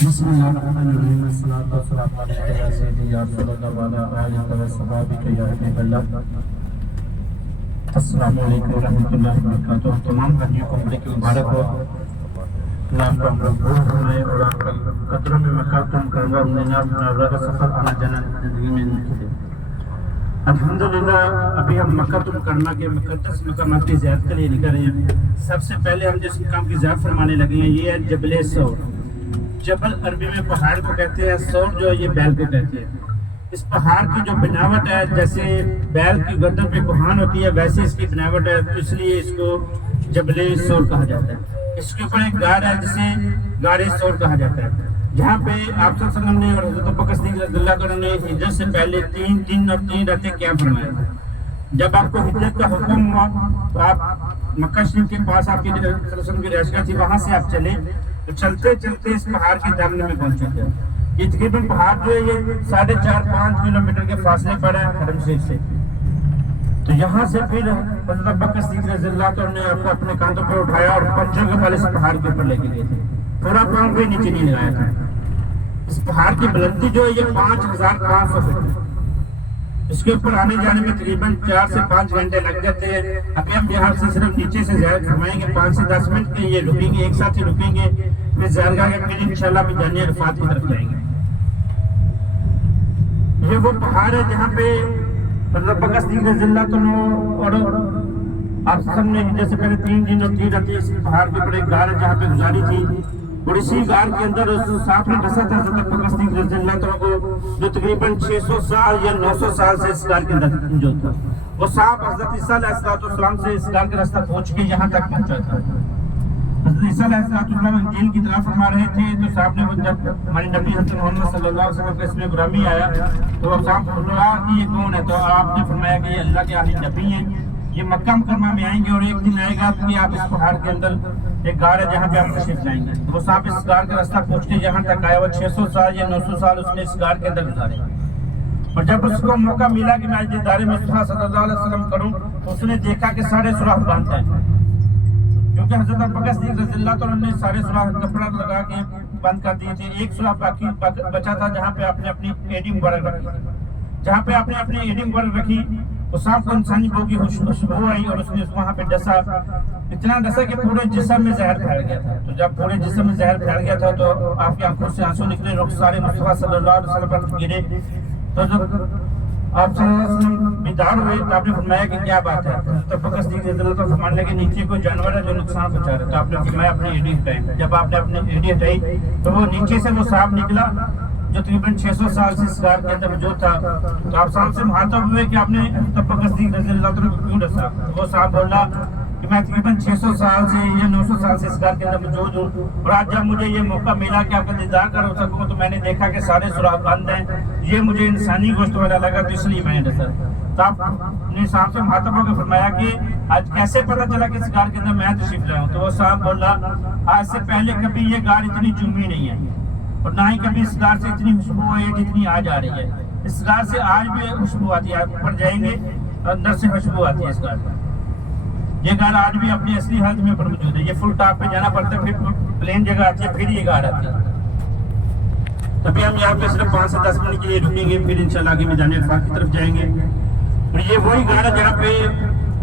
बिस्मिल्लाहिर्रहमानिर्रहीम अस्सलातु वस्सलामु अलैका या सय्यदी या रसूलल्लाह व अला आलिका व सहाबिका या हबीबल्लाह। अस्सलामु अलैकुम व रहमतुल्लाहि व बरकातुहू। तमाम हाजियों को उम्र की मुबारक हो। अल्लाह आपको हम लोग भूल बनाए और आपका कदरों में मकाम करवा हमने ना सफर आना जाना जिंदगी में निकले। अल्हम्दुलिल्लाह अभी हम मक्का मुकर्रमा के मुक़द्दस मकामात की ज़ियारत के लिए निकल रहे हैं। सबसे पहले हम जिस मकाम की ज़ियारत फरमाने लगे हैं ये है जबल सौर। जबल अरबी में पहाड़ को कहते हैं, सौर जो है ये बैल को कहते हैं। इस पहाड़ की जो बनावट है जैसे बैल की गर्दन पे कोहान होती है वैसे इसकी बनावट है, तो इसलिए इसको जबल सौर कहा जाता है। इसके ऊपर एक गाड़ है जिसे गाड़े सौर कहा जाता है, जहाँ पे आप सल्लल्लाहु अलैहि वसल्लम ने और हज़रत अबू बकर सिद्दीक़ रज़ियल्लाहु अन्हु ने हिजरत से पहले 3 दिन और 3 रातें क्या फरमाया। जब आपको हिजरत का हुक्म हुआ तो आप मक्का शरीफ के पास आपकी रसूल की रिहाइश थी, वहाँ से आप चले तो चलते चलते इस पहाड़ के दामन में पहुंचे थे। ये तकरीबन पहाड़ जो है ये 4.5-5 किलोमीटर के फासले पर है हरम शरीफ से। तो यहाँ से फिर हज़रत अबू बकर सिद्दीक़ रज़ियल्लाहु अन्हु ने आपको अपने कांधों पर उठाया और पंजों के बल इस पहाड़ के ऊपर लेके गए थे। पूरा पाँव भी नीचे नहीं लगाया था। इस पहाड़ की बुलंदी जो है ये 5500 फीट है। इसके ऊपर आने जाने में तकरीबन 4 से 5 घंटे लग जाते हैं। अभी हम यहाँ से सिर्फ नीचे से ज़ियारत फरमाएंगे, 5 से 10 मिनट के लिए रुकेंगे, एक साथ ही रुकेंगे, फिर ज़ियारत के फिर इंशाल्लाह भी जानिए अरफात की तरफ जाएंगे। ये वो पहाड़ है जहाँ पे हज़रत अबू बकर सिद्दीक़ रज़ियल्लाहु अन्हु और आप सबने जैसे पहले 3 दिन और 3 रातें इस पहाड़ के ऊपर एक गाड़ है जहाँ पे गुजारी थी, और इसी गाड़ के अंदर उस सांप ने डसा था हज़रत अबू बकर सिद्दीक़ रज़ियल्लाहु अन्हु को, जो तकरीबन 600 साल या 900 साल से इस गाड़ के अंदर जो था। वो सांप हज़रत ईसा अलैहिस्सलाम से इस गाड़ का रास्ता पहुंच के यहाँ तक पहुंचा था। हज़रत ईसा अलैहिस्सलाम इंजील की तरफ फरमा रहे थे तो सांप ने जब हमारे नबी हज़रत मोहम्मद सल्लल्लाहु अलैहि वसल्लम के इसमें गुलामी आया तो अब सांप बोला कि ये कौन है, तो आपने फरमाया कि ये अल्लाह के आखिरी नबी हैं, ये मक्का मुकर्रमा में आएंगे और एक दिन आएगा कि आप इस पहाड़ के अंदर एक गाड़ है जहाँ पे आप तशरीफ जाएंगे। तो वो सांप इस गाड़ का रास्ता पहुँच के जहाँ तक आया, वो 600 साल या 900 साल उसने इस गाड़ के अंदर गुजारे। और जब उसको मौका मिला कि मैं दीदार मुस्तफा सल्लल्लाहु अलैहि वसल्लम करूं तो उसने देखा कि सारे सुराख बंद हैं, क्योंकि हज़रत अबू बकर सिद्दीक़ रज़ियल्लाहु अन्हु ने सारे सुराख कपड़ा लगा के बंद कर दिए थे। एक सुराख बाकी बचा था जहाँ पे आपने अपनी एडी मुबारक रखी, जहाँ पे आपने अपनी एडी मुबारक रखी वो सांप को इंसानी बो की खुशबू आई और उसने वहाँ पे डसा, इतना डसा कि पूरे जिस्म में जहर फैल गया था। तो जब पूरे जिस्म में जहर फैल गया था तो आपकी आंखों से आंसू निकले, रुखसारे मुस्तफा सल्लल्लाहु अलैहि वसल्लम पर गिरे। तो जब आप सल्लल्लाहु अलैहि वसल्लम बेदार हुए तो आपने फरमाया कि क्या बात है, तो अबू बकर सिद्दीक़ रज़ियल्लाहु अन्हु फरमाने लगे नीचे कोई जानवर है जो नुकसान पहुंचा रहा है। तो आपने फरमाया अपनी एडी हटाई। जब आपने अपनी एडी हटाई तो वो नीचे से वो सांप निकला जो तकरीबन 600 साल से इस गाड़ के अंदर मौजूद था। तो आप सांप से मुखातब हुए कि आपने अबू बकर सिद्दीक़ रज़ियल्लाहु अन्हु को क्यों डसा। वो सांप बोला कि मैं तकरीबन 600 साल से या 900 साल से इस गाड़ के अंदर मौजूद हूँ और आज जब मुझे ये मौका मिला कि आपका दीदार कर सकूँ तो मैंने देखा कि सारे सुराख बंद हैं, ये मुझे इंसानी गोश्त वाला लगा तो इसलिए मैंने डसा। तो आपने सांप से मुखातब होकर फरमाया कि आज कैसे पता चला कि इस गाड़ के अंदर मैं तशरीफ लाया हूँ। तो वो सांप बोला आज से पहले कभी ये गाड़ इतनी चुमी नहीं है और ना ही कभी इस गाड़ से इतनी खुशबू आई है जितनी आज आ रही है। इस गाड़ से आज भी खुशबू आती है, आप ऊपर जाएंगे अंदर से खुशबू आती है इस गाड़ पर। ये गाड़ आज भी अपनी असली हालत में ऊपर मौजूद है। ये फुल टॉप पे जाना पड़ता है, फिर प्लेन जगह आती है, फिर ये गाड़ आती है। तभी हम यहाँ पे सिर्फ 5 से 10 मिनट के लिए रुकेंगे, फिर इंशाल्लाह आगे में जाने अरफात की तरफ जाएंगे। और ये वही गाड़ है जहाँ पे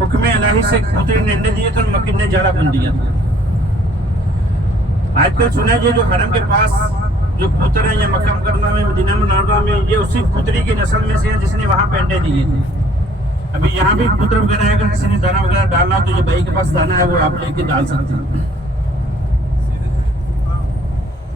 हुक्म इलाही से कबूतर ने अंडे दिए थे और मक्की ने जाला बुन दिया था। आजकल सुना है जो हरम के पास जो कबूतर है या मक्का मुकर्रमा में मदीना मुनव्वरा में ये उसी कबूतरी की नस्ल में से है जिसने वहाँ पे अंडे दिए थे। अभी यहाँ भी कबूतर वगैरह है, अगर किसी ने दाना वगैरह डालना तो ये भाई के पास दाना है वो आप लेके डाल सकते हैं।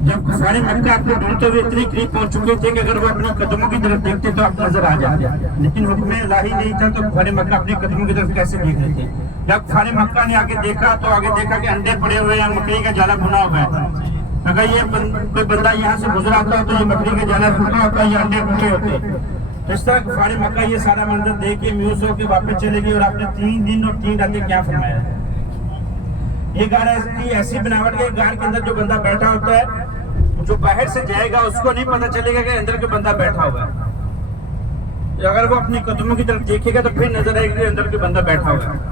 जब सारे मक्का आपको ढूंढते हुए इतने करीब पहुंच चुके थे कि अगर वो अपने कदमों की तरफ देखते तो आप नजर आ जाते, लेकिन हुक्म इलाही नहीं था तो सारे मक्का अपने कदमों की तरफ कैसे देख रहे थे। जब सारे मक्का ने आगे देखा तो आगे देखा कि अंडे पड़े हुए हैं, मकड़ी का जाला बुना हुआ है। अगर ये कोई बंदा यहाँ से गुजरा होता तो ये मकड़ी का जाला टूटा होता, ये अंडे टूटे होते। तो इस तरह कुफारे मक्का ये सारा मंजर देख के म्यूस होकर वापस चले गए और आपने 3 दिन और 3 रातें क्या फरमाया। ये गाड़ की ऐसी बनावट के गाड़ के अंदर जो बंदा बैठा होता है जो बाहर से जाएगा उसको नहीं पता चलेगा कि अंदर के बंदा बैठा हुआ है। अगर वो अपने कदमों की तरफ देखेगा तो फिर नजर आएगा कि अंदर के बंदा बैठा हुआ है।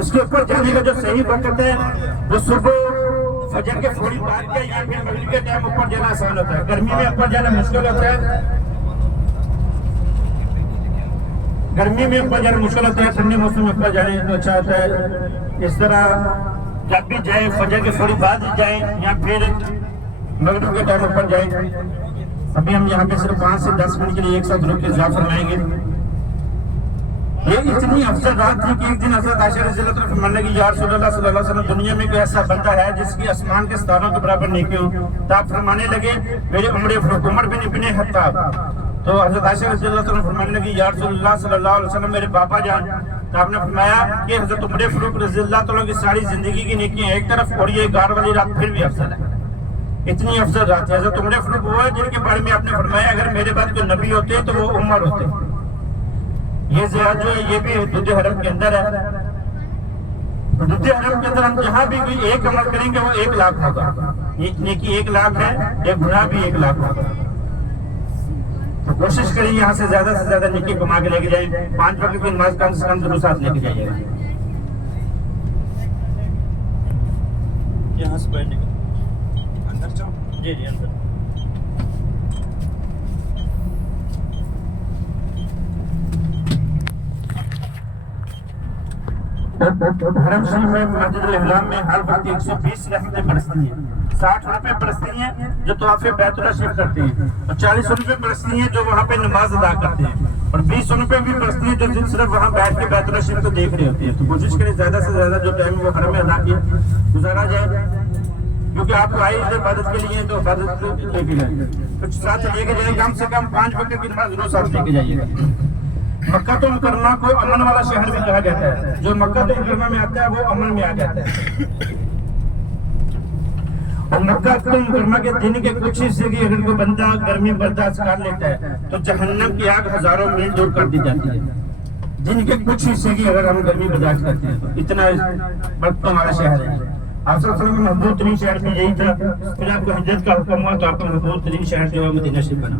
इसके ऊपर जाने का जो सही वक्त है वो सुबह फजर के थोड़ी बाद क्या ये फिर मगरिब के टाइम ऊपर जाना आसान होता है, गर्मी में ऊपर जाना मुश्किल होता है। गर्मी में ऊपर जाना मुश्किल होता है, ठंडे मौसम में ऊपर जाने तो अच्छा होता है। इस तरह जब भी जाए फजर के थोड़ी बाद जाए या फिर मगरिब के टाइम ऊपर जाए। अभी हम यहाँ पे सिर्फ 5 से 10 मिनट के लिए एक साथ रुक के दुआ फरमाएंगे। ये इतनी अफजल रात थी कि एक दिन हज़रत आयशा रज़ियल्लाहु अन्हा फरमाने लगी, या रसूलल्लाह सल्लल्लाहु अलैहि वसल्लम, दुनिया में कोई ऐसा बंदा है जिसकी आसमान के सितारों के बराबर नेकी हो? तो आप फरमाने लगे मेरे उमर बिन इब्न खत्ताब। तो हज़रत आयशा रज़ियल्लाहु अन्हा फरमाने लगी, या रसूलल्लाह सल्लल्लाहु अलैहि वसल्लम, मेरे बाबा जान। तो आपने फरमाया कि हज़रत उमर फारूक रज़ियल्लाहु अन्हु की सारी जिंदगी की नेकियां एक तरफ और ये गार वाली रात फिर भी अफजल है। इतनी अफजल रात है। हज़रत उमर फारूक वो है जिनके बारे में आपने फरमाया अगर मेरे बाद कोई नबी होते तो वो उमर होते। ये ज़ियारत जो है ये भी हुदूद हरम के अंदर है। हुदूद हरम के अंदर हम जहाँ भी कोई एक अमल करेंगे वो 1 लाख होगा। एक नेकी 1 लाख है, एक गुनाह भी 1 लाख होगा। तो कोशिश करिए यहाँ से ज्यादा नेकी कमा के लेके जाए। 5 वक्त की नमाज कम से कम जरूर साथ लेके जाइएगा। यहाँ से बैठने का अंदर जाओ। जी जी अंदर। हरम शरीफ में मस्जिद इहराम में हर वक्त 120 रहमतें बरसती हैं। 60 रुपए बरसती हैं जो तवाफ़े बैतुल्लाह शरीफ करते हैं, और 40 रुपए बरसती हैं जो वहाँ पे नमाज अदा करते हैं, और 20 रुपए भी बरसती हैं जो सिर्फ वहाँ बैठ के बैतुल्लाह शरीफ को देख रहे होते हैं। तो कोशिश करें ज्यादा से ज्यादा जो टाइम वो हरम में अदा किया गुजारा जाए, क्योंकि आपको आए इबादत के लिए तो इबादत लेके जाए, कुछ साथ लेके जाए। कम से कम 5 वक्त की नमाज जरूर साथ लेके जाइएगा। मक्का तो मुकर्रमा को अमन वाला शहर भी कहा जाता है। जो मक्का तो मुकर्रमा में आता है वो अमन में आ जाता है। और मक्का तो मुकर्रमा के दिन के कुछ हिस्से की अगर कोई बंदा गर्मी बर्दाश्त कर लेता है तो जहन्नम की आग हजारों मील दूर कर दी जाती है। दिन के कुछ हिस्से की अगर हम गर्मी बर्दाश्त करते हैं तो इतना बर्तों वाला शहर है। आप सब में महबूब तरीन शहर भी यही था। फिर आपको हिजरत का हुक्म हुआ तो आपका महबूब तरीन शहर जो है मदीना शरीफ बना।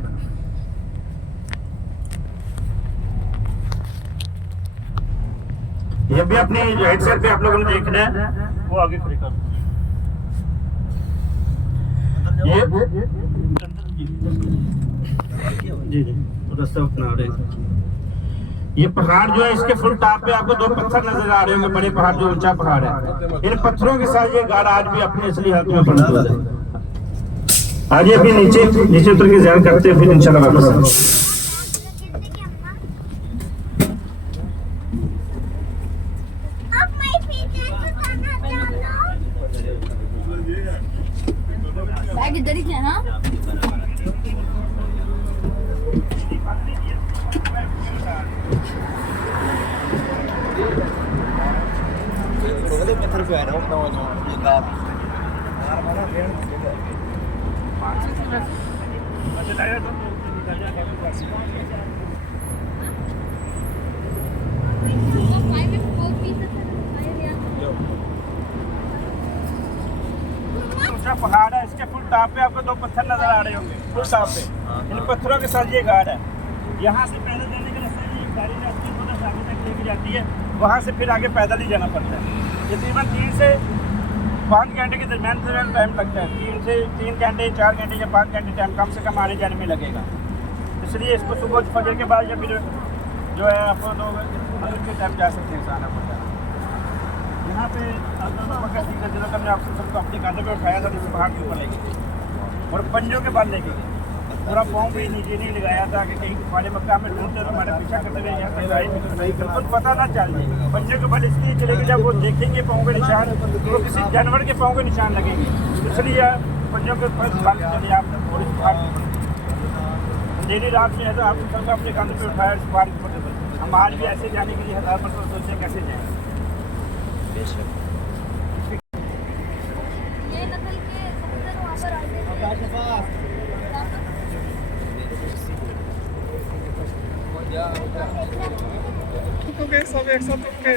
ये भी अपनी राइट साइड पे आप लोगों ने देखना है, वो आगे खड़े कर ये जी जी रास्ता अपना रहे हैं। ये पहाड़ जो है इसके फुल टॉप पे आपको 2 पत्थर नजर आ रहे होंगे, बड़े पहाड़ जो ऊंचा पहाड़ है। इन पत्थरों के साथ ये गाड़ आज भी अपनी असली हालत में पड़ा है। आगे अभी नीचे उतर के ज़ियारत करते हैं, फिर इंशाल्लाह वापस इधर ही है। हाँ पत्थर पे आ रहा हूँ पहाड़ है। इसके फुल टॉप पे आपको 2 पत्थर नजर आ रहे होंगे फुल टॉप पे। इन पत्थरों के साथ ये गाड़ है। यहाँ से पैदल जाने के रास्ते में सारी रास्ते थोड़ा आगे तक लेके जाती है, वहाँ से फिर आगे पैदल ही जाना पड़ता है। तकरीबन 3 से 5 घंटे के दरमियान टाइम लगता है। 3 घंटे 4 घंटे या 5 घंटे टाइम कम से कम आने जाने में लगेगा। इसलिए इसको सुबह फजर के बाद या फिर जो है आप लोग मगरिब के टाइम जा सकते हैं। आना पड़ता है यहाँ पे। हमने आपसे सबको अपने कांधे पे उठाया था, जिस पहाड़ के ऊपर लेके गए और पंजों के बाद लेके गए। पूरा पाँव भी नीचे नहीं लगाया था कि कहीं हमारे मक्का में ढूंढते तो हमारे पीछा करते हुए यहाँ पर कुछ पता ना चल जाए। पंजों के बल इसलिए चलेंगे जब वो देखेंगे पाँव के निशान तो किसी जानवर के पाँव के निशान लगेंगे, इसलिए पंजों के ऊपर चलिए आप थोड़ी अंधेरी रात में है तो आप सबको अपने कांधे पे उठाया इस पहाड़ के ऊपर। हम आज भी ऐसे जाने के लिए 1000 मरतबा सोचते कैसे जाएँ। ये नस्ल के समुद्र वहाँ पर आते हैं सब एक साथ उठके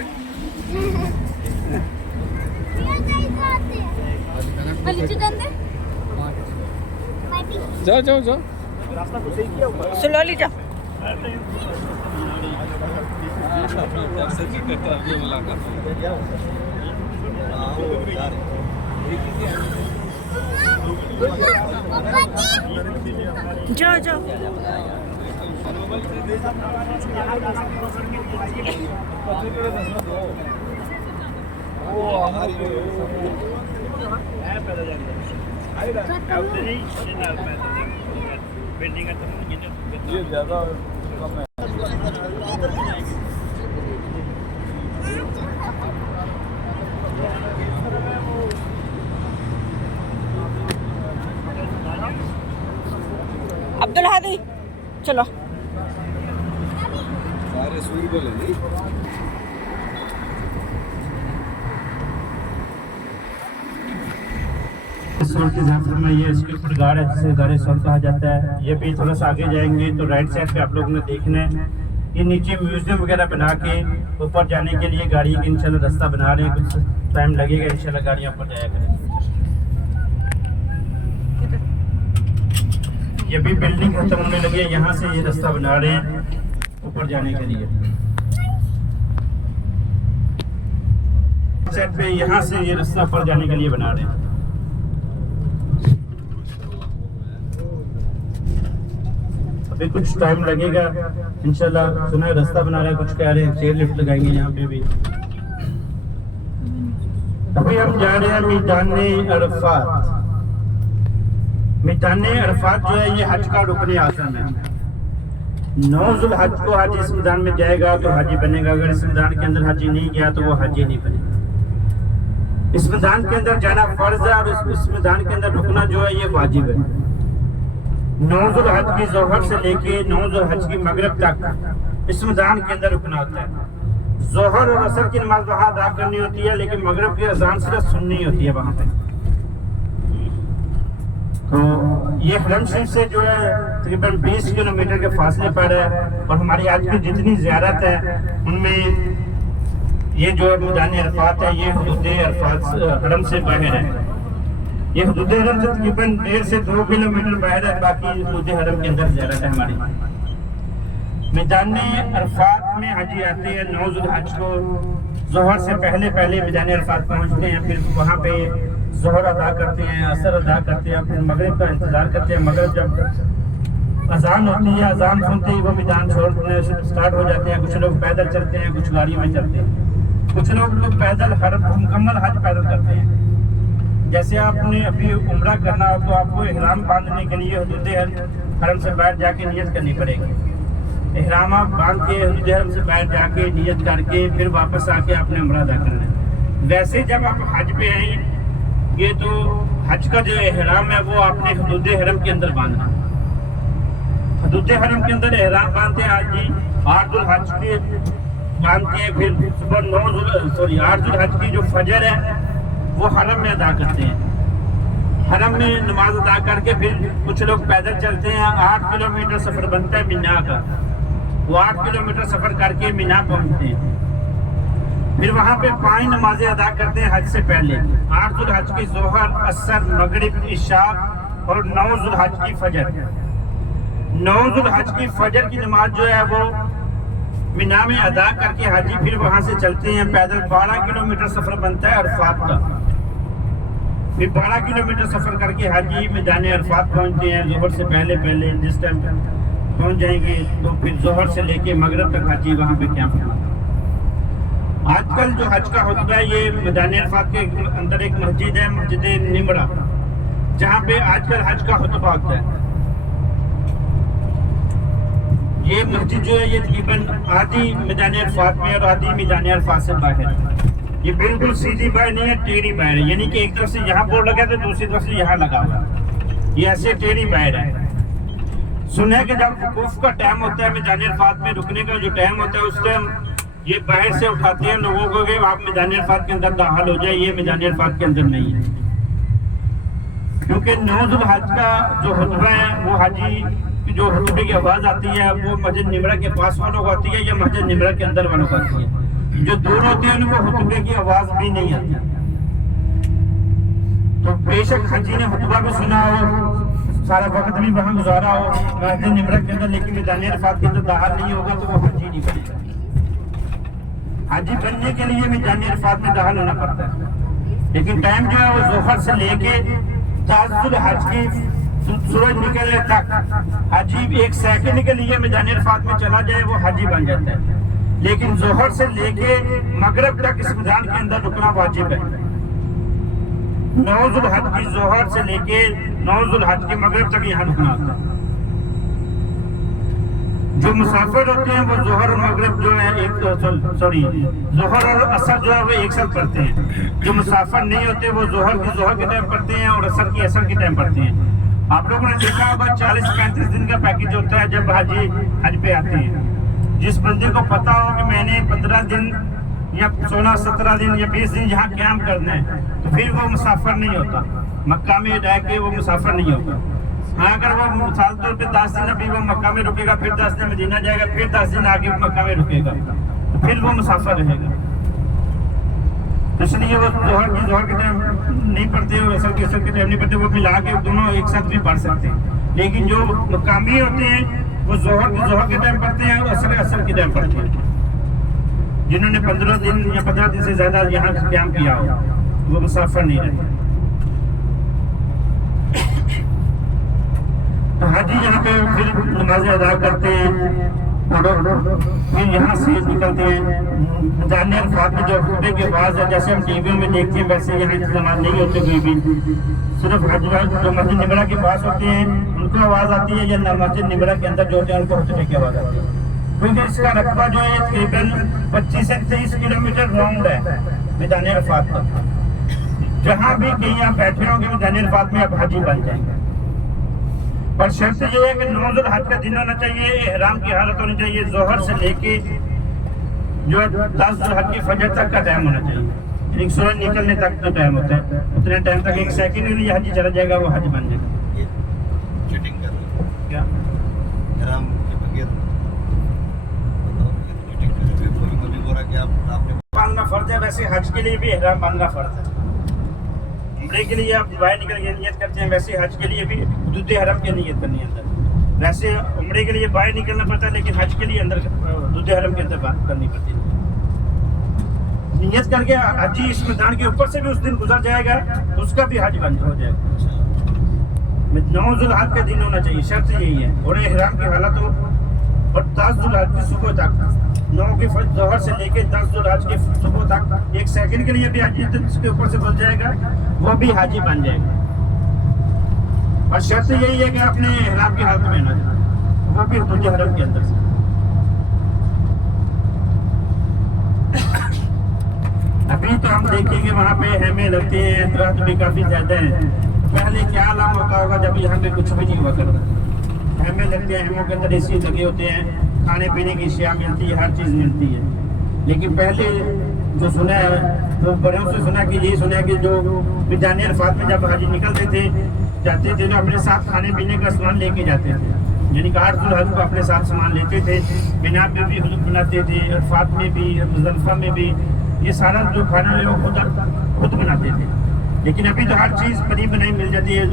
जाओ रास्ता तो सही किया हुआ है। सुलो लीजा मुलाकात जाओ जाओ। ये ज्यादा कम है। अब्दुल हादी चलो। सारे सूर को ले ली। के में ये इसके ऊपर गाड़ है जिसे गाड़े सॉल कहा जाता है। ये भी थोड़ा सा आगे जाएंगे तो राइट साइड पे आप लोगों ने देखना है ये नीचे म्यूजियम वगैरह बना के ऊपर जाने के लिए गाड़ी इंशाल्लाह रास्ता बना रहे हैं। कुछ टाइम लगेगा इंशाल्लाह गाड़ियाँ ऊपर जाया करेंगी। ये भी बिल्डिंग खत्म होने लगी है, यहाँ से ये रास्ता बना रहे हैं ऊपर जाने के लिए। साइड पे यहाँ से ये रास्ता ऊपर जाने के लिए बना रहे हैं। अभी कुछ टाइम लगेगा इंशाल्लाह। सुना है रास्ता बना रहे हैं, कुछ कह रहे हैं चेयर लिफ्ट लगाएंगे यहाँ पे भी। अभी हम जा रहे हैं मैदाने अरफात। मैदाने अरफात जो है ये हज का रुकने आज़म है। 9 ज़ुल्हज को हाजी इस मैदान में जाएगा तो हाजी बनेगा। अगर इस मैदान के अंदर हाजी नहीं गया तो वो हाजी नहीं बनेगा। इस मैदान के अंदर जाना फर्ज है और इस मैदान के अंदर रुकना जो है ये वाजिब है। 9 ज़ुल्हज की ज़ोहर से लेके 9 ज़ुल्हज की मगरिब तक इस मैदान के अंदर रुकना होता है। ज़ोहर और असर की नमाज वहाँ अदा करनी होती है, लेकिन मगरिब की अजान सिर्फ सुननी होती है वहाँ पे। तो ये हरम शरीफ से जो है तकरीबन 20 किलोमीटर के फासले पर है। और हमारी आज की जितनी ज़ियारत है उनमें ये जो मैदान अरफात है ये हुदूद अरफात हरम से बाहर है। ये हुदूद हरम से तकरीबन 1.5 से 2 किलोमीटर बाहर है। बाकी हुदूद हरम के अंदर ज़ियारत है हमारी। मैदान अरफात में हाजी आते हैं 9 ज़ुल्हज को। ज़ोहर से पहले मैदान अरफात पहुँचते हैं, फिर वहाँ पे ज़ोहर अदा करते हैं, असर अदा करते हैं, फिर मगरिब का इंतज़ार करते हैं। मगरिब जब अजान होती है, अजान सुनते ही वो मैदान छोड़ने स्टार्ट हो जाते हैं। कुछ लोग पैदल चलते हैं, कुछ गाड़ी में चलते हैं, कुछ लोग तो पैदल मुकम्मल हज पैदल करते हैं। जैसे आपने अभी उम्रा करना हो तो आपको इहराम बांधने के लिए हुदूद हरम से बाहर जाके नियत करनी पड़ेगी। इहराम आप बांध के हुदूद हरम से बाहर जाके नियत करके फिर वापस आके आपने उम्रा अदा करना है। वैसे जब आप हज पे आएंगे तो हज का जो इहराम है वो आपने हुदूद हरम के अंदर बांधना। हुदूद हरम के अंदर इहराम बांधते हैं आज जी 8 ज़ुल्हज के बांधते हैं। फिर सुबह 8 ज़ुल्हज की जो फजर है वो हरम में अदा करते हैं। हरम में नमाज अदा करके फिर कुछ लोग पैदल चलते हैं। 8 किलोमीटर सफ़र बनता है मीना का। वो 8 किलोमीटर सफ़र करके मीना पहुंचते हैं। फिर वहाँ पे 5 नमाजें अदा करते हैं हज से पहले। 8 ज़ुल्हज की ज़ोहर, असर, मगरिब, इशा और 9 ज़ुल्हज की फजर। 9 ज़ुल्हज की फजर की नमाज जो है वो मीना में अदा करके हाजी फिर वहाँ से चलते हैं पैदल। 12 किलोमीटर सफ़र बनता है अरफात का। फिर 12 किलोमीटर सफ़र करके हाजी मैदान अरफात पहुँचते हैं। ज़ोहर से पहले जिस टाइम पहुँच जाएंगे तो फिर ज़ोहर से लेके मगरिब तक हाजी वहाँ पे क्या करना। आजकल जो हज का खुतबा है ये मैदान अरफात के अंदर एक मस्जिद है, मस्जिद निमरा, जहाँ पे आजकल हज का खुतबा होता है। ये मस्जिद जो है ये तकरीबन आधी मैदान अरफात में और आधी मैदान अरफात से बाहर है। ये बिल्कुल सीधी बाहर नहीं है, टेढ़ी बाहर है। यानी कि एक तरफ से यहाँ बोर्ड लगा तो दूसरी तरफ से यहाँ लगा हुआ। ये ऐसे टेढ़ी बाहर है। सुना है कि जब वकूफ का टाइम होता है मैदान अरफात में रुकने का जो टाइम होता है उस टाइम ये बाहर से उठाते हैं लोगों को कि आप मैदान अरफात के अंदर दाखिल हो जाए। ये मैदान अरफात के अंदर नहीं है, क्योंकि 9 ज़ुल्हज का जो खुतबा है वो हाजी की जो खुतबे की आवाज़ आती है वो मस्जिद निमरा के पास वालों को आती है या मस्जिद निमरा के अंदर वालों को आती है। जो दूर होते हैं उनको खुतबे की आवाज़ भी नहीं आती। तो बेशक हाजी ने खुतबा भी सुना हो, सारा वक्त भी वहाँ गुजारा हो मस्जिद निमरा के अंदर, लेकिन मैदान अरफात के अंदर दाखिल नहीं होगा तो वो हाजी नहीं बनेगा। हाजी बनने के लिए मैदान अरफात में दाखिल होना पड़ता है। लेकिन टाइम जो है वो ज़ोहर से लेके ताजुल हज की सूरज निकलने तक हाजी एक सेकंड के लिए मैदान अरफात में चला जाए वो हाजी बन जाता है, लेकिन जोहर से लेके मगरब तक इस मैदान के अंदर रुकना वाजिब है। 9 ज़ुल्हज की जोहर से लेके 9 ज़ुल्हज की मगरब तक यहाँ रुकना होता है। जो मुसाफिर होते हैं वो जोहर और मगरब जो है जोहर और असर जो है वो एक साथ पढ़ते हैं। जो मुसाफिर नहीं होते वो जोहर के टाइम पढ़ते हैं और असर के टाइम पढ़ते हैं। आप लोगों ने देखा होगा 40-35 दिन का पैकेज होता है जब हाजी हज पे आते हैं। जिस बंदे को पता हो कि मैंने 15 दिन या 16-17 दिन या 20 दिन यहाँ क्याम करना है, तो फिर वो मुसाफिर नहीं होता। मक्का में रह के वो मुसाफिर नहीं होता। हाँ, अगर वो मिसाल तौर पे 10 दिन अभी वो मक्का में रुकेगा, फिर 10 दिन मदीना जाएगा, फिर 10 दिन आगे मक्का में रुकेगा, तो फिर वो मुसाफिर रहेगा। इसलिए वो जोहर के टाइम नहीं पढ़ते और असर के टाइम नहीं पढ़ते, वो मिला के दोनों एक साथ भी पढ़ सकते हैं। लेकिन जो मकामी होते हैं वो जोहर के टाइम पढ़ते हैं और असर के टाइम पढ़ते हैं। जिन्होंने 15 दिन या 15 दिन से ज्यादा यहाँ क्याम किया हो वो मुसाफिर नहीं रहते। तो हाजी यहाँ पे फिर नमाज़ें अदा करते हैं और फिर यहाँ से निकलते हैं। मैदान अरफात में जो खुतबे के बाद जैसे हम टीवियों में देखते हैं वैसे यहाँ इंतजाम नहीं होते कोई भी। सिर्फ हज जो मस्जिद निमरा के पास होते हैं उनको आवाज़ आती है, या मस्जिद निमरा के अंदर जो होते हैं उनको खुतबे की आवाज़ आती है। क्योंकि इसका रकबा जो है तकरीबन 25 से 23 किलोमीटर राउंड है मैदान अरफात का। जहाँ भी कहीं आप बैठे होंगे मैदान अरफात में आप हाजी बन जाएंगे। पर शर्त ये है कि 9 ज़ुल्हज का दिन होना चाहिए, एहराम की हालत होनी चाहिए, जोहर से लेके जो 10 ज़ुल्हज की फजर तक का टाइम होना चाहिए। सूरज निकलने तक जो टाइम होता है उतने टाइम तक एक सेकंड के लिए हाजी चला जाएगा, वो हाजी बन जाएगा। चीटिंग कर रहे हो क्या एहराम के बगैर चीटिंग कर रहे हो? कोई बोला कि आपने बांधना फर्ज है, वैसे हज के लिए भी एहराम बांधना फर्ज है। उम्रे के लिए आप बाहर निकल के नियत करते हैं, वैसे हज के लिए भी हुदूद हरम की नियत करनी है अंदर। वैसे उम्रे के लिए बाहर निकलना पड़ता है, लेकिन हज के लिए अंदर हुदूद हरम के अंदर बात करनी पड़ती है। नियत करके हाजी इस मैदान के ऊपर से भी उस दिन गुजर जाएगा तो उसका भी हज बंद हो जाएगा। 9 ज़ुल्हज का दिन होना चाहिए, शर्त यही है। और एहराम की हालत हो और 10 ज़ुल्हज की सुबह तक 9 की जोहर से लेके 10 ज़ुल्हज की सुबह तक एक सेकंड के लिए भी हाजी इसके ऊपर से गुजर जाएगा, वो भी हाजी बन जाएगा। और शर्त यही है कि अपने एहराम की हालत में ना जाए, वो भी हुदूद हरम के अंदर से। अभी तो हम देखेंगे वहाँ पे हेमे लगते हैं, दरख्त भी काफी ज्यादा है। पहले क्या आलम होता होगा जब यहाँ पे कुछ भी नहीं हुआ करता। हेमे लगते हैं, हेमों के अंदर एसी लगे होते हैं, खाने पीने की अशिया मिलती है, हर चीज मिलती है। लेकिन पहले जो सुना है वो बड़ों से सुना कि यही सुना है कि जो मैदान अरफात में जब हाजी निकलते थे जाते थे तो अपने साथ खाने पीने का सामान लेके जाते थे। यानी कि 8 ज़ुल्हज को अपने साथ सामान लेते थे। मिना में भी हुजूर बनाते थे, अरफात में भी, मुज़दलिफ़ा में भी, ये सारा जो खाना है वो खुद बनाते थे। लेकिन अभी तो हर चीज़ बनी बनाई मिल जाती है।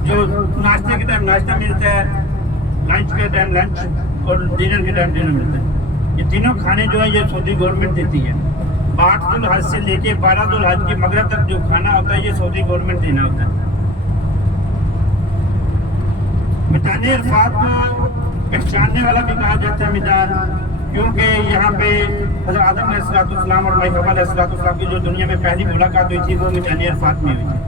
जो नाश्ते के टाइम नाश्ता मिलता है, लंच के टाइम लंच और डिनर के टाइम डिनर मिलता है। ये तीनों खाने जो है ये सऊदी गवर्नमेंट देती है। 8 ज़ुल्हज से लेके 12 ज़ुल्हज की मगरब तक जो खाना होता है ये सऊदी गवर्नमेंट देना होता है। मैदान अरफात को पहचानने वाला भी कहा जाता है मैदान, क्योंकि यहाँ पे हज़रत आदम अलैहिस्सलाम और मरियम अलैहिस्सलाम की जो दुनिया में पहली मुलाकात हुई थी वो मैदान अरफात में हुई थी।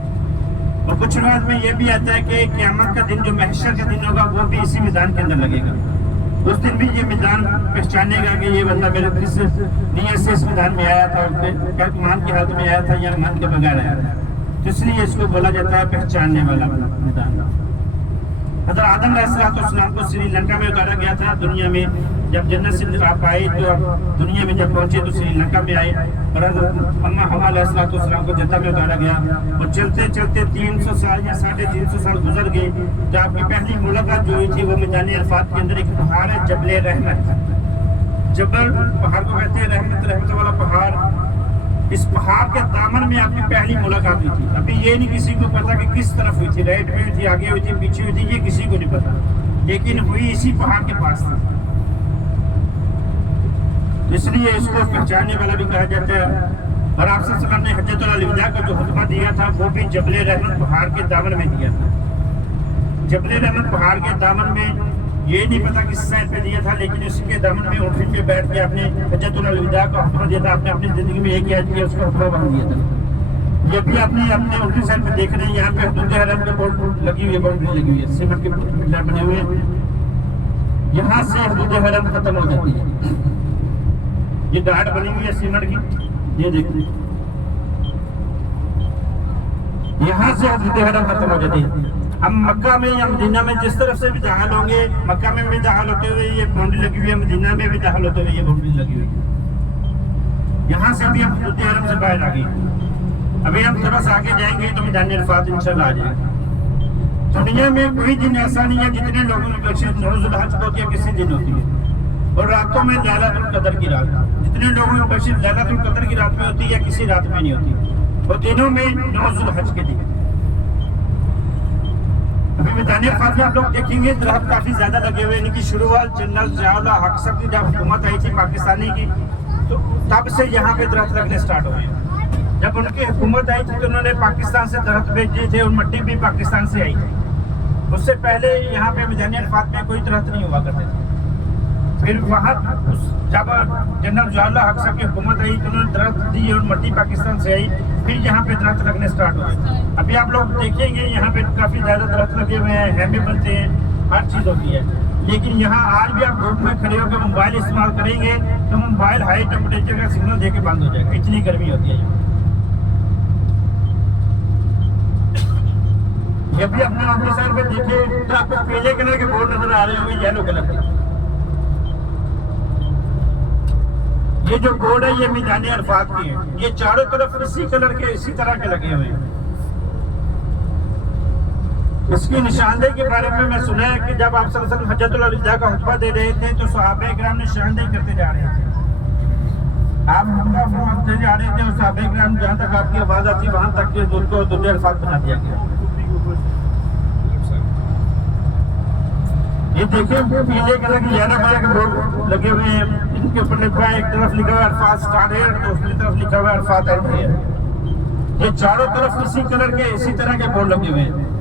और कुछ रिवायत में ये भी आता है कि क़यामत का दिन जो महशर का दिन होगा वो भी इसी मैदान के अंदर लगेगा। उस दिन भी ये मैदान पहचानेगा कि ये बंदा मेरे किस नीयत से इस मैदान में आया था, मान की हालत में आया था या मान के बगैर आया था। तो इसलिए इसको बोला जाता है पहचानने वाला मैदान। हज़रत आदम अलैहिस्सलाम को श्रीलंका में उतारा गया था। दुनिया में जब जन्नत से आप आए तो दुनिया में जब पहुंचे तो श्रीलंका में आए, और अम्मा हवा अलैहिस्सलाम को जद्दा में उतारा गया। और चलते चलते 300 साल या 350 साल गुजर गए तो आपकी पहली मुलाकात जो हुई थी वो मैदान अरफात के अंदर एक पहाड़ है, जबल रहमत। जबल पहाड़ को कहते हैं, रहमत वाला पहाड़। इस पहाड़ के दामन में आपकी पहली मुलाकात हुई थी। अभी ये नहीं किसी को पता कि किस तरफ हुई थी, राइट में हुई थी, आगे हुई थी, पीछे हुई थी, ये किसी को नहीं पता, लेकिन हुई इसी पहाड़ के पास थी। तो इसलिए इसको पहचानने वाला भी कहा जाता है। और आप सल्लल्लाहु अलैहि वसल्लम ने हज्जतुल अलविदा का जो खुतबा दिया था वो भी जबल रहमत पहाड़ के दामन में दिया था। जबल रहमत पहाड़ के दामन में ये नहीं पता किस साइड पे दिया था, लेकिन उसके दामन में ऊँट पे बैठ के आपने हज्जतुल अलविदा का खुतबा दिया था। आपने अपनी जिंदगी में एक याद किया, उसका खुतबा बन दिया था। ये भी आपने अपने उल्टी साइड पे देख रहे हैं, यहाँ पे हदूद हरम के बोर्ड लगी हुई है, बाउंड्री लगी हुई है, सीमेंट के पिलर बने हुए हैं। यहाँ से हदूद हरम खत्म हो जाती है। ये डाट बनी हुई है सीमेंट की, ये देखिए यहाँ से हदूद हरम खत्म हो जाती है। हम मक्का में या मदीना में जिस तरफ से भी दाखिल होंगे, मक्का में भी दाखिल होते हुए ये बाउंड्री लगी हुई है, मदीना में भी दाखिल होते हुए ये बाउंड्री लगी हुई है। यहाँ से भी हम हदूद हरम से बाहर आ गए। अभी हम थोड़ा सा आगे जाएंगे तो मैदान अरफात इंशाल्लाह आ जाएगा। दुनिया में कोई दिन ऐसा नहीं है जितने लोगों की बख्शिश नौजुल हज को होती है, किसी दिन होती है। और रातों में लैलतुल कदर की रात, जितने लोगों की बख्शिश लैलतुल कदर की रात में होती है, किसी रात में नहीं होती। और दिनों में नौजुल हज के दिन। अभी मैदान अरफात में आप लोग देखेंगे दरख्त काफी ज्यादा लगे हुए, इनकी शुरुआत जनरल ज़िया-उल हक साहब की जब हुकूमत आई थी पाकिस्तानी की, तो तब से यहाँ पे दरख्त लगने स्टार्ट हुए। जब उनकी हुकूमत आई थी तो उन्होंने पाकिस्तान से दरख्त भेजे थे और मिट्टी भी पाकिस्तान से आई थी। उससे पहले यहाँ पे मैदान अरफात में कोई दरख्त नहीं हुआ करते थे। फिर वहाँ जब जनरल ज़िया-उल हक साहब की हुकूमत आई तो उन्होंने दरख्त दी और मिट्टी पाकिस्तान से आई, फिर यहाँ पे दरख्त लगने स्टार्ट हुए। अभी आप लोग देखेंगे यहाँ पे काफ़ी ज़्यादा दरख्त लगे हुए हैं, हैमे बनते हैं, हर चीज़ होती है। लेकिन यहाँ आज भी आप धूप में खड़े होकर मोबाइल इस्तेमाल करेंगे तो मोबाइल हाई टेम्परेचर का सिग्नल देके बंद हो जाएगा, इतनी गर्मी होती है यहाँ। ये भी अपने अपने साइड पे देखिए तो आपको पीले कलर के बोर्ड नजर आ रहे होंगे, येलो कलर के। ये जो बोर्ड है ये मैदान अरफात की है। ये चारों तरफ इसी कलर के, इसी तरह के लगे हुए हैं। इसकी निशानदेही के बारे में मैं सुना है कि जब आप सल्लल्लाहु अलैहि वसल्लम हज्जतुल अलविदा का खुतबा दे रहे थे तो सहाबा किराम निशानदेही करते जा रहे थे। आप फरमाते जा रहे थे और सहाबा किराम जहाँ तक आपकी आवाज आती वहां तक के उसको दुर्ज अरफात बना दिया गया। ये देखिए पीले कलर की येलो कलर के बोर्ड लगे हुए हैं, इनके ऊपर लिखा है, एक तरफ लिखा हुआ है अरफात स्टार्ट है और दूसरी तरफ लिखा हुआ है अरफात एंड है। ये चारों तरफ इसी कलर के, इसी तरह के बोर्ड लगे हुए हैं।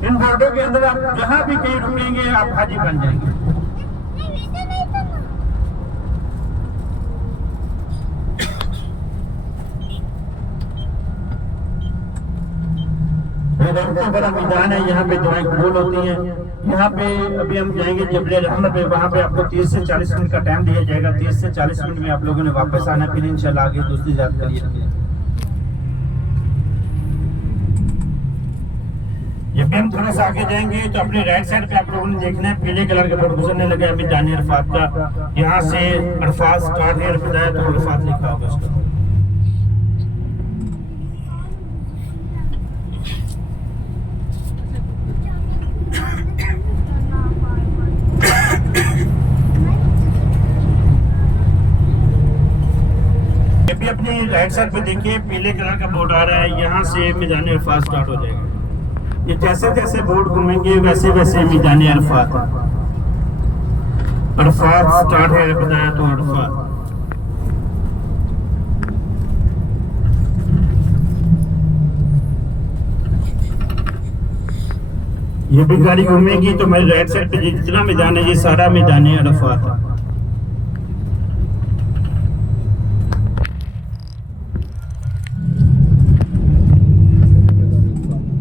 इन बोर्डों के अंदर आप जहाँ भी कहीं रुकेंगे आप हाजी बन जाएंगे। बड़ा मैदान है, यहाँ पे दुआएं कबूल होती हैं। यहाँ पे अभी हम जाएंगे जबल रहमत पे, वहाँ पे आपको 30 से 40 मिनट का टाइम दिया जाएगा। 30 से 40 मिनट में आप लोगों ने वापस आना, फिर इंशाल्लाह आगे दूसरी ज़्यादा करिए। जब भी हम थोड़ा सा आगे जाएंगे तो अपने राइट साइड पे आप लोगों ने देखना है पीले कलर का बोर्ड गुजरने लगा है मैदान अरफात का। यहाँ से अरफात स्टार्ट है, बिदायत तो अरफात लिखा होगा उसका। भी अपनी राइट साइड पे देखिए पीले कलर का बोर्ड आ रहा है, यहाँ से मैदान अरफात स्टार्ट हो जाएगा। ये जैसे जैसे बोर्ड घूमेंगे वैसे वैसे मैदान अरफात स्टार्ट है, बताया तो अरफात। ये भी गाड़ी घूमेगी तो मेरे राइट साइड पे जितना मैदान है ये सारा मैदान अरफात है।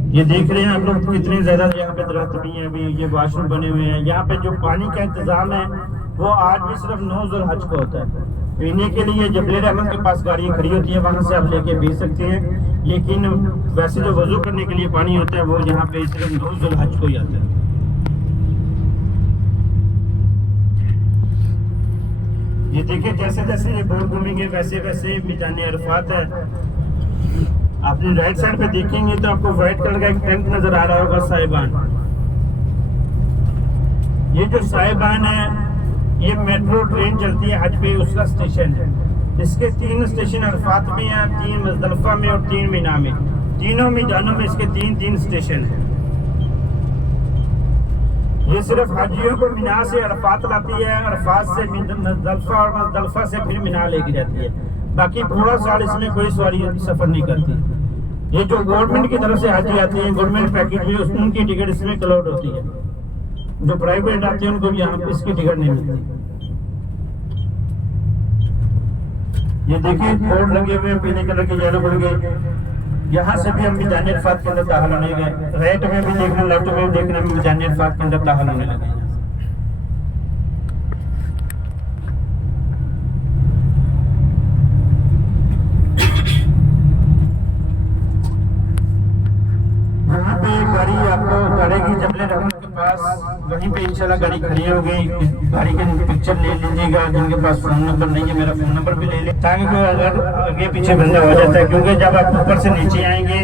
ये देख रहे हैं आप लोग कितने ज्यादा यहाँ पे दरख्त भी हैं। अभी ये वाशरूम बने हुए हैं। यहाँ पे जो पानी का इंतजाम है वो आज भी सिर्फ 9 ज़ुल्हज को होता है। पीने के लिए जबल रहमत के पास गाड़ियाँ खड़ी होती है, वहाँ से आप लेके पी सकते हैं। लेकिन वैसे जो वजू करने के लिए पानी होता है वो यहाँ पे सिर्फ 9 ज़ुल्हज को ही आता है। ये देखिए जैसे जैसे ये बोर्ड घूमेंगे वैसे वैसे मैदान अरफात है। आपने राइट साइड पे देखेंगे तो आपको व्हाइट कलर का एक टेंट नजर आ रहा होगा, साहिबान। ये जो साहिबान है ये मेट्रो ट्रेन चलती है हज पे, उसका स्टेशन है। इसके 3 स्टेशन अरफात में हैं, 3 मुज़दलिफ़ा में और 3 मिना में। तीनों मैदानों में इसके 3-3 स्टेशन हैं। ये सिर्फ हाजियों को मिना से अरफात लाती है, अरफात से मुज़दलिफ़ा और मुज़दलिफ़ा से फिर मिना लेके जाती है। बाकी पूरा साल इसमें कोई सवारी सफर नहीं करती। ये जो गवर्नमेंट की तरफ से हाजी आते हैं, गवर्नमेंट पैकेज में, उनकी टिकट इसमें अलाउड होती है। जो प्राइवेट आते हैं उनको भी यहाँ पे इसकी टिकट नहीं मिलती। ये देखिए बोर्ड लगे हुए हैं पीले कलर के, येलो कलर के। यहाँ से भी हम मैदान अरफात के अंदर दाखिल होने गए। राइट में भी देखना, लेफ्ट में भी देखना, मैदान अरफात के अंदर दाखिल होने लगे। यहाँ पे गाड़ी आपको करेगी जबले रहमत के पास, वहीं पे इंशाल्लाह गाड़ी खड़ी हो गई। गाड़ी के पिक्चर ले लीजिएगा। जिनके पास फोन नंबर नहीं है, मेरा फोन नंबर भी ले ले, ताकि कोई अगर आगे पीछे बंदा हो जाता है। क्योंकि जब आप ऊपर से नीचे आएंगे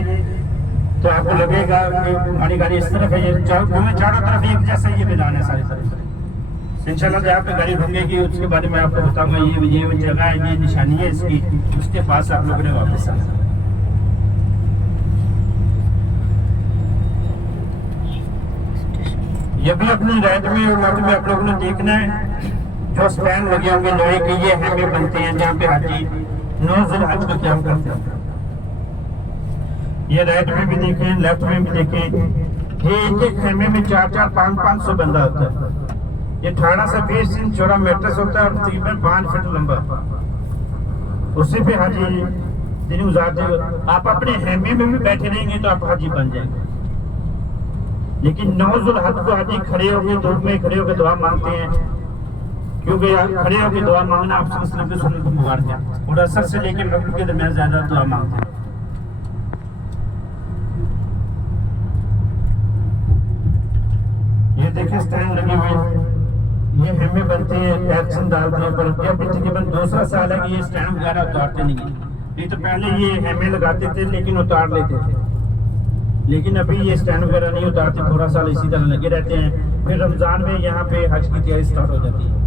तो आपको लगेगा कि हमारी गाड़ी इस तरफ है। ये चारों तरफ एक जैसा ये मैदान है सारी तरफ। इंशाल्लाह जहाँ पे गाड़ी रुकेगी उसके बारे में आपको बताऊंगा। ये जगह है, ये निशानी है इसकी, उसके पास आप लोगों ने वापस आना। ये भी अपनी राइट में और लेफ्ट में आप लोगों ने देखना है। जो स्टैंड लगे होंगे लोहे के, ये हेमे बनते हैं जहाँ पे हाजी नौजुल हज को क्या करते हैं। ये राइट में भी देखें, लेफ्ट में भी देखें। ये एक एक हेमे में 400 500 बंदा होता है। ये 18 से 20 इंच चौड़ा मैट्रेस होता है और तकरीबन 5 फीट लंबा। उसी पे हाजी दिन गुजारते हो। आप अपने हेमे में भी बैठे रहेंगे तो आप हाजी बन जाएंगे। लेकिन नौजुल हज को हाजी खड़े होकर, धूप में खड़े होकर दुआ मांगते हैं। क्योंकि खड़े होकर दुआ मांगना आप सल्लल्लाहु अलैहि वसल्लम को मुबारक है। और असर से लेकर मगरिब के दरमियान ज्यादा दुआ मांगते हैं। ये देखिए स्टैंड लगे हुए, ये हेमे बनते हैं, कैप्सन डालते हैं। पर अभी तकरीबन दूसरा साल है कि ये स्टैंड वगैरह उतारते नहीं है। नहीं तो पहले ये हेमे लगाते थे लेकिन उतार लेते थे। लेकिन अभी ये स्टैंड वगैरह नहीं उतारते, पूरा साल इसी तरह लगे रहते हैं। फिर रमजान में यहाँ पे हज की तैयारी स्टार्ट हो जाती है।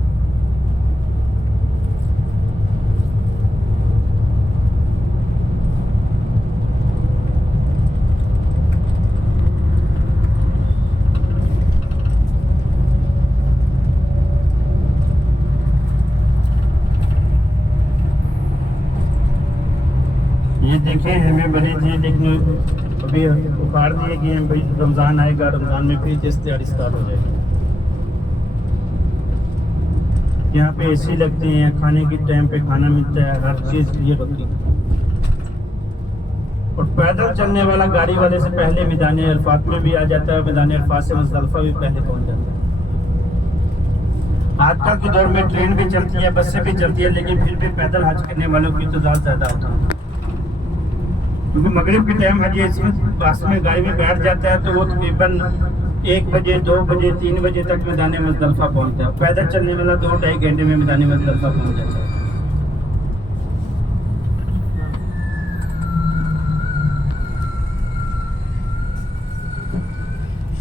ये देखें हमें बनी थी, लेकिन अभी उखाड़ दिए कि भाई रमज़ान आएगा, रमज़ान में फिर जिस तैयारी स्टार्ट हो जाएगी। यहाँ पे एसी लगते हैं, खाने के टाइम पे खाना मिलता है, हर चीज़ क्लियर होती है। और पैदल चलने वाला गाड़ी वाले से पहले मैदान अरफात में भी आ जाता है। मैदान अरफात से मुज़दलिफ़ा भी पहले पहुँच जाता है। आजकल के दौर में ट्रेन भी चलती है, बसें भी चलती है, लेकिन फिर भी पैदल हज करने वालों की तादाद ज़्यादा होती है। क्योंकि मगरिब के टाइम हाजी इसमें बस में गाड़ी में बैठ जाता है तो वो तकरीबन 1 बजे 2 बजे 3 बजे तक मैदान मुज़दलिफ़ा पहुंचता है। पैदल चलने वाला 2-2.5 घंटे में मैदान मुज़दलिफ़ा पहुंच जाता है।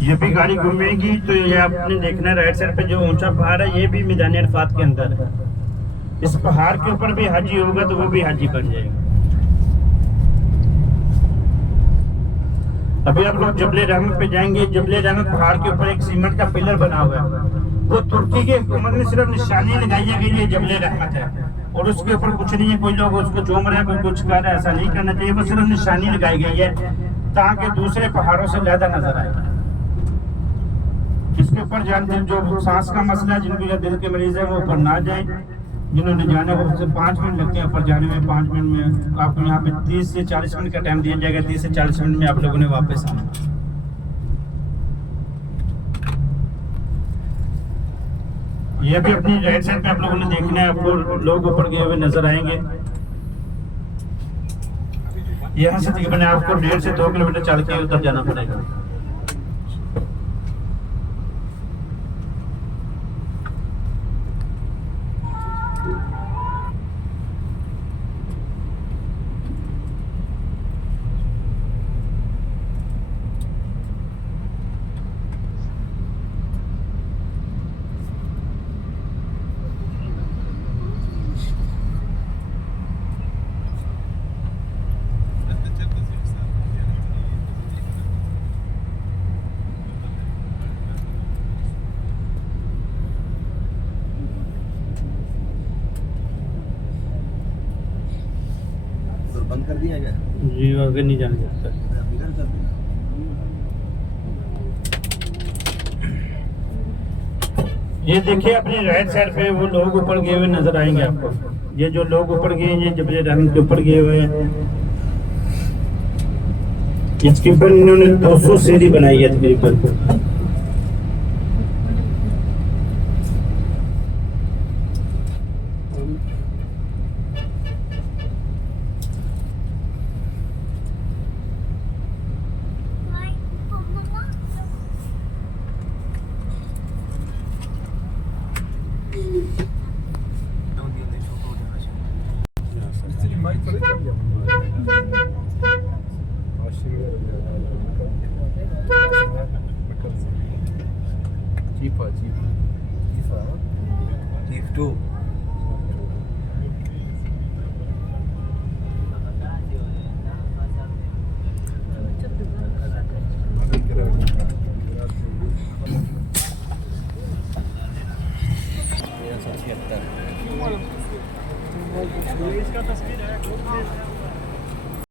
ये भी गाड़ी घूमेगी तो ये आपने देखना है, राइट साइड पे जो ऊंचा पहाड़ है ये भी मैदान अरफात के अंदर है। इस पहाड़ के ऊपर भी हाजी होगा तो वो भी हाजी बन जाएगा। अभी आप लोग जबले रहमत पे जाएंगे। जबले रहमत पहाड़ के ऊपर एक सीमेंट का पिलर बना हुआ है। वो तुर्की के हुकूमत ने सिर्फ निशानी लगाई है कि ये जबले रहमत है और उसके ऊपर कुछ नहीं है। कोई लोग उसको चूम रहे हैं, कोई कुछ कर रहा है, ऐसा नहीं करना चाहिए। वो सिर्फ निशानी लगाई गई है ताकि दूसरे पहाड़ों से ज़्यादा नजर आए। इसके ऊपर जान जो सांस का मसला है, जिनको या दिल के मरीज है वो ऊपर ना जाए। जिन्होंने जाना है वो 5 मिनट लगते हैं ऊपर जाने में। 5 मिनट में आपको यहाँ पे 30 से 40 मिनट का टाइम दिया जाएगा। 30 से 40 मिनट में आप लोगों ने वापस आना। ये भी अपनी राइट साइड पे आप लोगों ने देखना है। आपको लोग ऊपर गए हुए नजर आएंगे। यहाँ से तकरीबन आपको 1.5 से 2 किलोमीटर चल के उतर जाना पड़ेगा। कर दिया क्या जी आगे नहीं जाने सकता। बिगड़ कर दिया ये देखिए अपनी राइट साइड पे वो लोग ऊपर गए हुए नजर आएंगे आपको। ये जो लोग ऊपर गए हैं, ये जब ये रन के ऊपर गए हुए हैं, इसके ऊपर इन्होंने 200 सीढ़ी बनाई है तकरीबन। चीफ टू इसका तस्वीर है